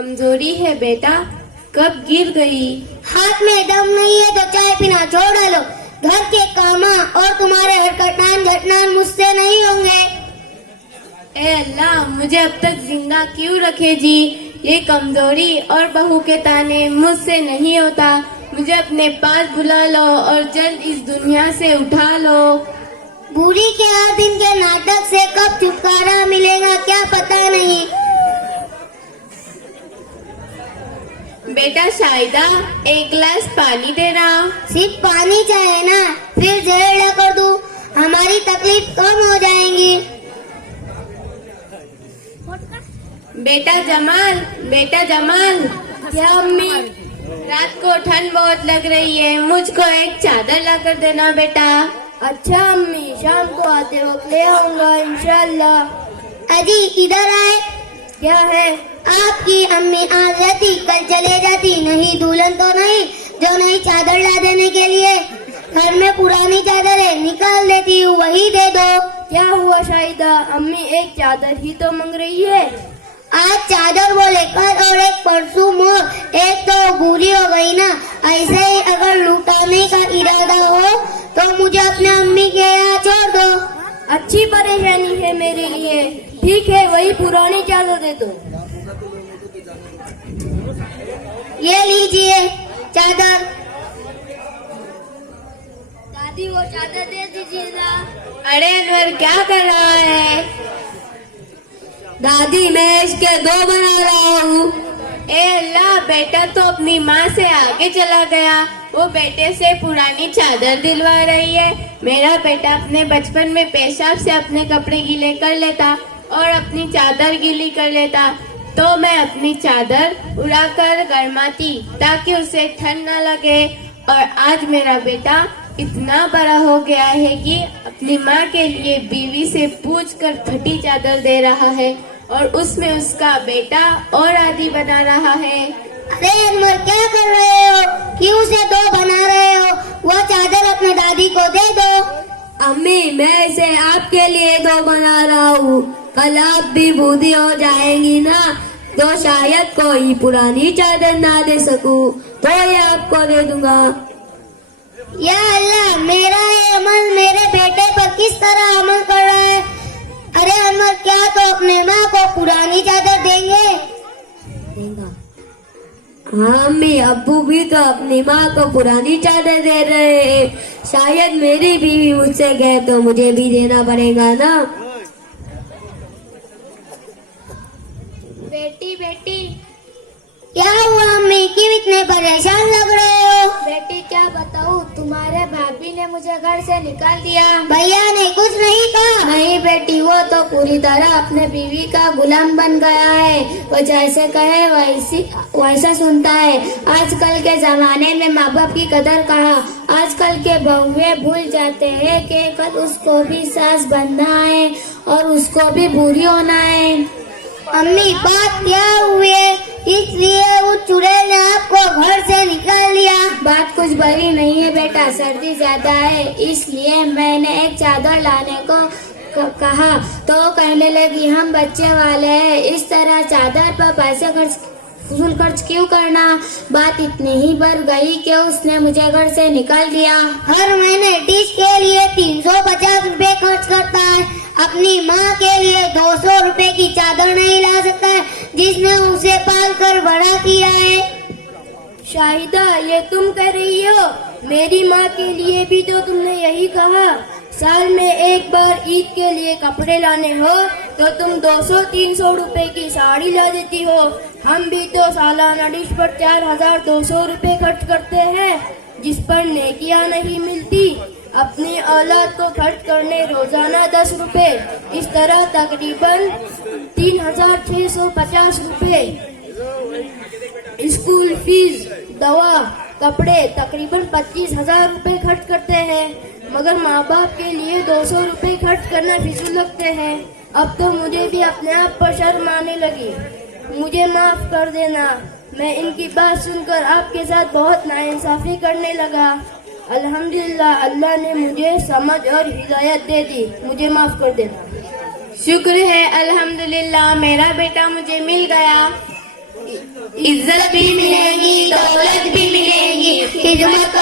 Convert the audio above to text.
कमजोरी है बेटा, कब गिर गई? हाथ में दम नहीं है तो चाय पीना छोड़ डालो। घर के काम और तुम्हारे हरकतान झटनान मुझसे नहीं होंगे। ए अल्लाह, मुझे अब तक जिंदा क्यों रखे जी? ये कमजोरी और बहू के ताने मुझसे नहीं होता। मुझे अपने पास बुला लो और जल्द इस दुनिया से उठा लो। बूढ़ी के हर दिन के नाटक से कब छुटकारा मिलेगा क्या पता नहीं। बेटा शाहिदा, एक गिलास पानी देना। सिर्फ पानी चाहिए ना, फिर जहर कर दूं, हमारी तकलीफ कम हो जाएंगी। बेटा जमाल। क्या अम्मी? रात को ठंड बहुत लग रही है, मुझको एक चादर ला कर देना बेटा। अच्छा अम्मी, शाम को आते वक्त ले आऊंगा इंशाल्लाह। अजी इधर आए। क्या है? आपकी अम्मी आज रहती कल चले जाती, नहीं दुल्हन तो नहीं जो नहीं चादर ला देने के लिए। घर में पुरानी चादर है, निकाल देती हूँ, वही दे दो। क्या हुआ शाहिदा, अम्मी एक चादर ही तो मांग रही है। आज चादर बोले कल और एक परसों मोर, एक तो बुरी हो गई ना। ऐसे ही अगर लुटाने का इरादा हो तो मुझे अपने अम्मी के यहाँ छोड़ दो। अच्छी परेशानी है मेरे लिए। ठीक है, वही पुरानी चादर दे दो। ये लीजिए चादर। दादी वो चादर दे दीजिए ना। अरे अनवर, क्या कर रहा है? दादी मैं इसके 2 बना रहा हूँ। ए अल्लाह, बेटा तो अपनी माँ से आगे चला गया। वो बेटे से पुरानी चादर दिलवा रही है। मेरा बेटा अपने बचपन में पेशाब से अपने कपड़े गीले कर लेता और अपनी चादर गीली कर लेता, तो मैं अपनी चादर उड़ाकर गरमाती ताकि उसे ठंड न लगे। और आज मेरा बेटा इतना बड़ा हो गया है कि अपनी माँ के लिए बीवी से पूछकर फटी चादर दे रहा है और उसमें उसका बेटा और आदि बना रहा है। अरे अनवर, क्या कर रहे हो? क्यों से 2 बना रहे हो? वो चादर अपने दादी को दे दो। अम्मी मैं इसे आपके लिए 2 बना रहा हूँ, कल आप भी बूढ़ी हो जाएंगी ना, तो शायद कोई पुरानी चादर ना दे सकूं, तो ये आपको दे दूंगा। या अल्लाह, मेरा ये अमल मेरे बेटे पर किस तरह अमल कर रहा है। अरे अनवर, क्या तो अपने माँ को पुरानी चादर देंगे? हाँ अम्मी, अब्बू भी तो अपनी माँ को पुरानी चादर दे रहे हैं। शायद मेरी बीवी मुझसे कहे तो मुझे भी देना पड़ेगा ना। बेटी क्या हुआ अम्मी, क्यों इतने परेशान लग रहे हो? बेटी क्या बताऊँ, तुम्हारे भाभी ने मुझे घर से निकाल दिया। भैया ने कुछ नहीं कहा? नहीं बेटी, वो तो पूरी तरह अपने बीवी का गुलाम बन गया है। वो जैसे कहे वैसा सुनता है। आजकल के जमाने में माँ बाप की कदर कहाँ। आजकल के बहुए भूल जाते हैं कि कल उसको भी सास बनना है और उसको भी बुरी होना है। अम्मी बात क्या हुई, इसलिए उस चुड़ैल ने आपको घर से निकाल दिया? बात कुछ बड़ी नहीं है बेटा, सर्दी ज्यादा है इसलिए मैंने एक चादर लाने को कहा तो कहने लगी हम बच्चे वाले हैं, इस तरह चादर पर पैसे फजूल खर्च क्यों करना। बात इतनी ही बढ़ गई कि उसने मुझे घर से निकाल दिया। हर महीने डिश के लिए 350 रुपए खर्च करता है, अपनी माँ के लिए 200 रुपए की चादर नहीं ला सकता है जिसने उसे पाल कर बड़ा किया है। शाहिदा, ये तुम कह रही हो? मेरी माँ के लिए भी तो तुमने यही कहा। साल में एक बार ईद के लिए कपड़े लाने हो तो तुम 200-300 रुपए की साड़ी ला देती हो। हम भी तो सालाना डिश पर 4200 रुपए खर्च करते हैं जिस पर नेकियां नहीं मिलती। अपनी औलाद को खर्च करने रोजाना 10 रुपए, इस तरह तकरीबन 3650 रुपए। स्कूल फीस, दवा, कपड़े तकरीबन 25,000 रुपए खर्च करते हैं, मगर माँ बाप के लिए 200 रुपए खर्च करना फिजूल लगते हैं। अब तो मुझे भी अपने आप पर शर्म आने लगी। मुझे माफ कर देना, मैं इनकी बात सुनकर आपके साथ बहुत नाइंसाफी करने लगा। अल्हम्दुलिल्लाह, अल्लाह ने मुझे समझ और हिदायत दे दी, मुझे माफ कर देना। शुक्र है अल्हम्दुलिल्लाह, मेरा बेटा मुझे मिल गया। इज्जत भी मिलेगी, दौलत भी मिलेगी, खिदमत